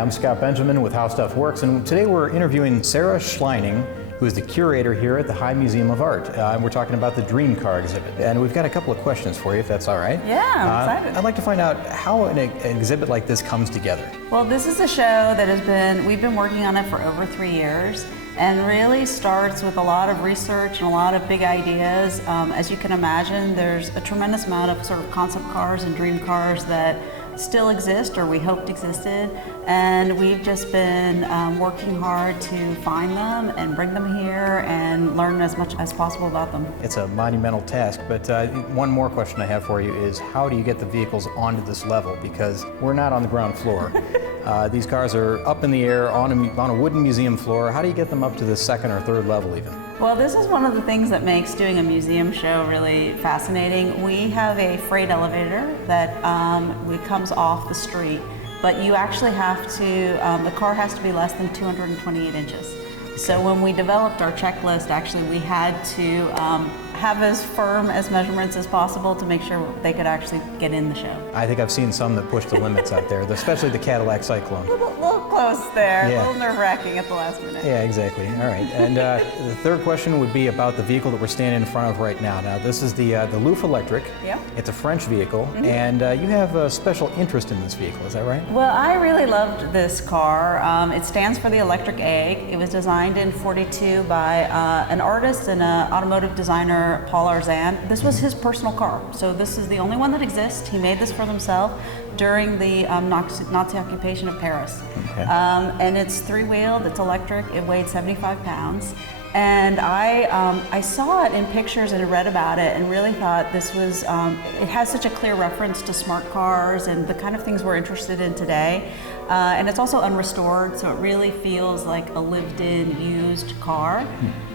I'm Scott Benjamin with How Stuff Works, and today we're interviewing Sarah Schleuning, who is the curator here at the High Museum of Art. And we're talking about the Dream Car exhibit. And we've got a couple of questions for you, if that's all right. Yeah, I'm excited. I'd like to find out how an exhibit like this comes together. Well, this is a show that we've been working on it for over 3 years, and really starts with a lot of research and a lot of big ideas. As you can imagine, there's a tremendous amount of sort of concept cars and dream cars that still exist, or we hoped existed, and we've just been working hard to find them and bring them here and learn as much as possible about them. It's a monumental task, but one more question I have for you is, how do you get the vehicles onto this level? Because we're not on the ground floor. These cars are up in the air on a wooden museum floor. How do you get them up to the second or third level even? Well, this is one of the things that makes doing a museum show really fascinating. We have a freight elevator that comes off the street, but you actually have to, the car has to be less than 228 inches. So when we developed our checklist, actually we had to have as firm as measurements as possible to make sure they could actually get in the show. I think I've seen some that push the limits out there, especially the Cadillac Cyclone. A little close there, Yeah. a little nerve-wracking at the last minute. Yeah, exactly. All right. And the third question would be about the vehicle that we're standing in front of right now. Now, this is the L'Oeuf Électrique. Yeah. It's a French vehicle, and you have a special interest in this vehicle. Is that right? Well, I really loved this car. It stands for the Electric Egg. It was designed in '42 by an artist and an automotive designer, Paul Arzan. This was his personal car, so this is the only one that exists. He made this for himself during the Nazi occupation of Paris. Okay. And it's three-wheeled, it's electric, it weighed 75 pounds. And I saw it in pictures and read about it and really thought this was, it has such a clear reference to smart cars and the kind of things we're interested in today. And it's also unrestored, so it really feels like a lived-in, used car.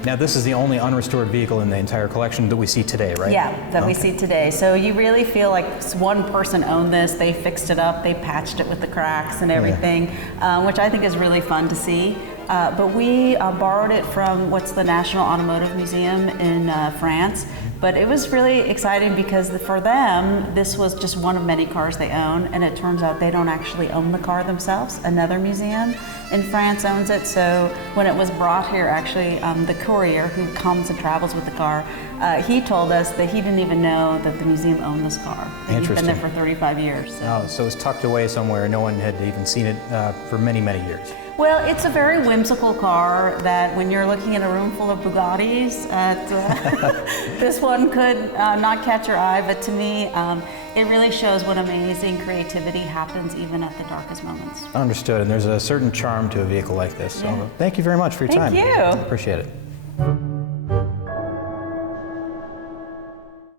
Now, this is the only unrestored vehicle in the entire collection that we see today, right? Yeah, that we see today. So you really feel like one person owned this, they fixed it up, they patched it with the cracks and everything, which I think is really fun to see. But we borrowed it from what's the National Automotive Museum in France. But it was really exciting because for them, this was just one of many cars they own, and it turns out they don't actually own the car themselves. Another museum in France owns it. So when it was brought here, actually, the courier who comes and travels with the car, he told us that he didn't even know that the museum owned this car. He's been there for 35 years. So. Oh, so it's tucked away somewhere. No one had even seen it for many, many years. Well, it's a very whimsical car that when you're looking at a room full of Bugattis, this one could not catch your eye, but to me, it really shows what amazing creativity happens even at the darkest moments. Understood, and there's a certain charm to a vehicle like this. So thank you very much for your time. Thank you. I appreciate it.